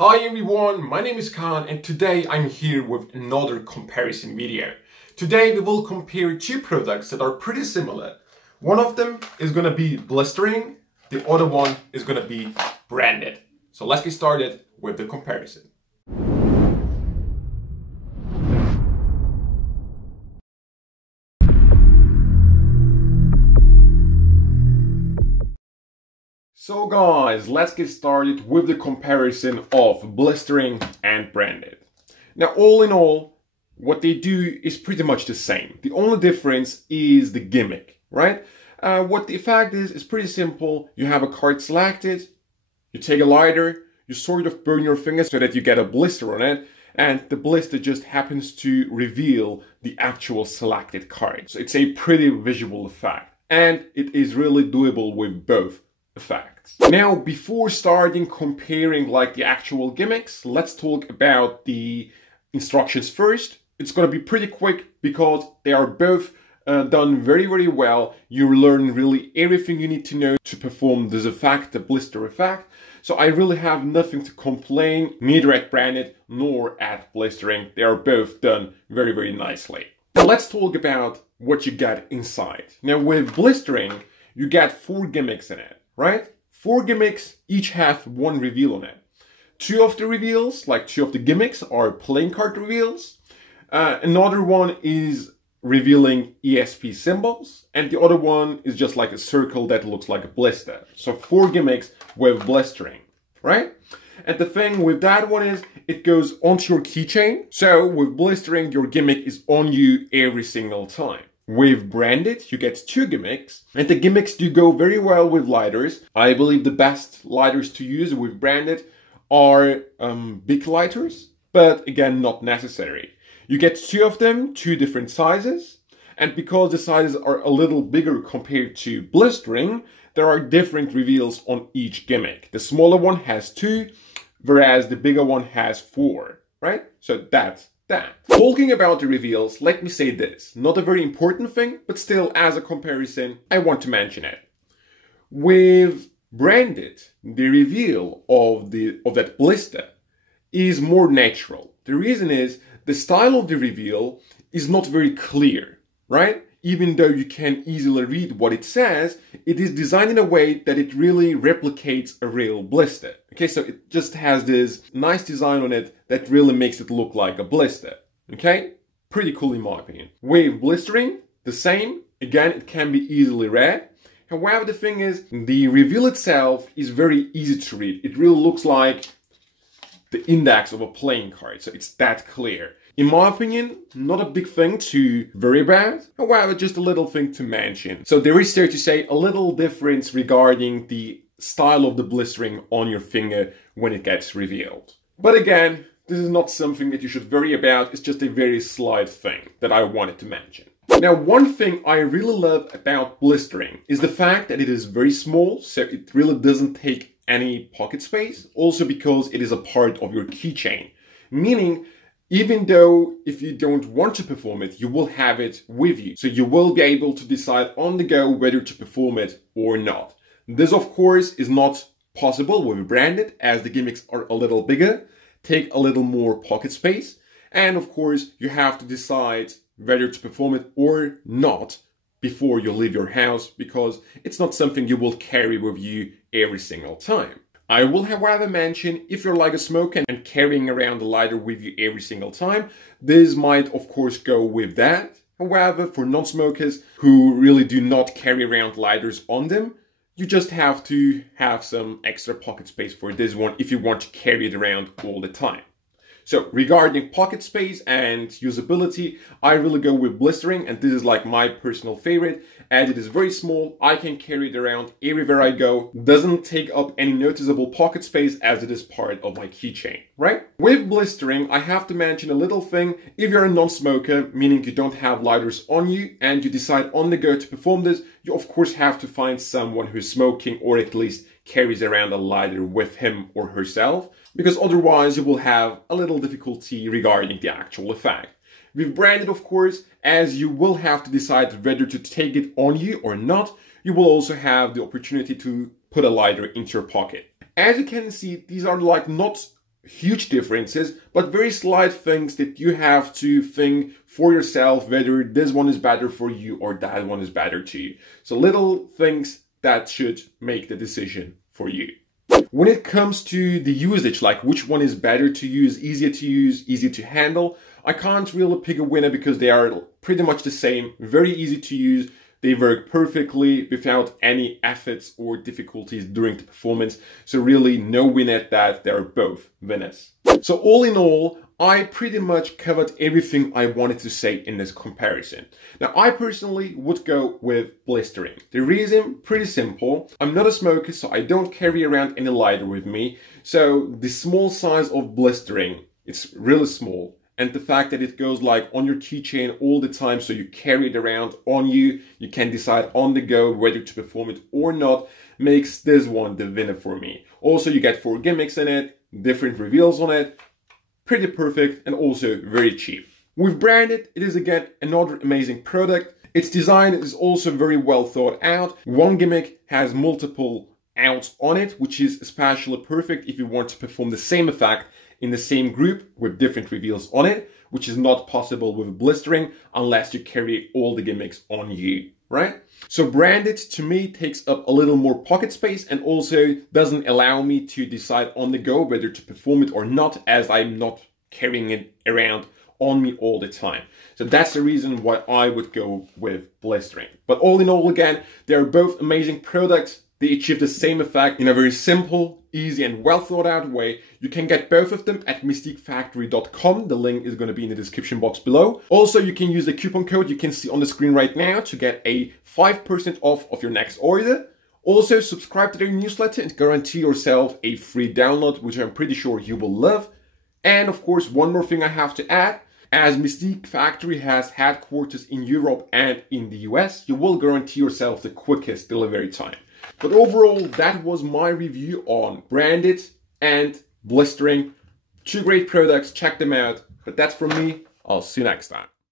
Hi everyone, my name is Khan and today I'm here with another comparison video. Today we will compare two products that are pretty similar. One of them is going to be Blistering, the other one is going to be branded. So let's get started with the comparison. So guys, let's get started with the comparison of Blistering and branded. Now all in all, what they do is pretty much the same. The only difference is the gimmick, right? What the effect is pretty simple. You have a card selected, you take a lighter, you sort of burn your fingers so that you get a blister on it, and the blister just happens to reveal the actual selected card. So it's a pretty visual effect, and it is really doable with both effects. Now, before starting comparing like the actual gimmicks, let's talk about the instructions first. It's going to be pretty quick because they are both done very well. You learn really everything you need to know to perform this effect, the blister effect. So I really have nothing to complain, neither at branded nor at blistering. They are both done very nicely. Now let's talk about what you get inside. Now with blistering, you get 4 gimmicks in it, right? 4 gimmicks, each have 1 reveal on it. 2 of the reveals, like 2 of the gimmicks, are playing card reveals. Another one is revealing ESP symbols, and the other one is just like a circle that looks like a blister. So 4 gimmicks with blistering, right? And the thing with that one is it goes onto your keychain. So with blistering, your gimmick is on you every single time. With branded, you get 2 gimmicks, and the gimmicks do go very well with lighters. I believe the best lighters to use with branded are big lighters, but again, not necessary. You get 2 of them, 2 different sizes, and because the sizes are a little bigger compared to blistering, there are different reveals on each gimmick. The smaller one has 2, whereas the bigger one has 4, right? So that's that. Talking about the reveals, let me say this. Not a very important thing, but still as a comparison, I want to mention it. With branded, the reveal of that blister is more natural. The reason is the style of the reveal is not very clear, right? Even though you can easily read what it says, it is designed in a way that it really replicates a real blister. Okay, so it just has this nice design on it that really makes it look like a blister. Okay, pretty cool in my opinion. With blistering, the same. Again, it can be easily read. However, the thing is, the reveal itself is very easy to read. It really looks like the index of a playing card, so it's that clear. In my opinion, not a big thing to worry about, however, just a little thing to mention. So there is, so to say, a little difference regarding the style of the blistering on your finger when it gets revealed. But again, this is not something that you should worry about, it's just a very slight thing that I wanted to mention. Now, one thing I really love about blistering is the fact that it is very small, so it really doesn't take any pocket space, also because it is a part of your keychain, meaning even though if you don't want to perform it, you will have it with you. So you will be able to decide on the go whether to perform it or not. This, of course, is not possible with branded, as the gimmicks are a little bigger, take a little more pocket space, and of course, you have to decide whether to perform it or not before you leave your house, because it's not something you will carry with you every single time. I will, however, mention if you're like a smoker and carrying around a lighter with you every single time, this might, of course, go with that. However, for non-smokers who really do not carry around lighters on them, you just have to have some extra pocket space for this one if you want to carry it around all the time. So regarding pocket space and usability, I really go with blistering, and this is like my personal favorite, as it is very small. I can carry it around everywhere I go. Doesn't take up any noticeable pocket space as it is part of my keychain, right? With blistering, I have to mention a little thing. If you're a non-smoker, meaning you don't have lighters on you, and you decide on the go to perform this, you of course have to find someone who's smoking or at least carries around a lighter with him or herself, because otherwise you will have a little difficulty regarding the actual effect. With branded, of course, as you will have to decide whether to take it on you or not, you will also have the opportunity to put a lighter into your pocket. As you can see, these are like not huge differences, but very slight things that you have to think for yourself whether this one is better for you or that one is better to you. So little things that should make the decision for you. When it comes to the usage, like which one is better to use, easier to handle, I can't really pick a winner because they are pretty much the same, very easy to use. They work perfectly without any efforts or difficulties during the performance. So really no winner at that, they're both winners. So all in all, I pretty much covered everything I wanted to say in this comparison. Now, I personally would go with Blistering. The reason, pretty simple. I'm not a smoker, so I don't carry around any lighter with me. So the small size of Blistering, it's really small. And the fact that it goes like on your keychain all the time, so you carry it around on you, you can decide on the go whether to perform it or not, makes this one the winner for me. Also, you get 4 gimmicks in it, different reveals on it, pretty perfect and also very cheap. With Branded, it is again another amazing product. Its design is also very well thought out. One gimmick has multiple outs on it, which is especially perfect if you want to perform the same effect in the same group with different reveals on it, which is not possible with Blistering unless you carry all the gimmicks on you, right? So Branded to me takes up a little more pocket space and also doesn't allow me to decide on the go whether to perform it or not, as I'm not carrying it around on me all the time. So that's the reason why I would go with Blistering. But all in all, again, they're both amazing products. They achieve the same effect in a very simple, easy and well thought out way. You can get both of them at mystiquefactory.com. The link is going to be in the description box below. Also, you can use the coupon code you can see on the screen right now to get a 5% off of your next order. Also, subscribe to their newsletter and guarantee yourself a free download, which I'm pretty sure you will love. And of course, one more thing I have to add. As Mystique Factory has headquarters in Europe and in the US, you will guarantee yourself the quickest delivery time. But overall, that was my review on Branded and Blistering. 2 great products, check them out. But that's from me. I'll see you next time.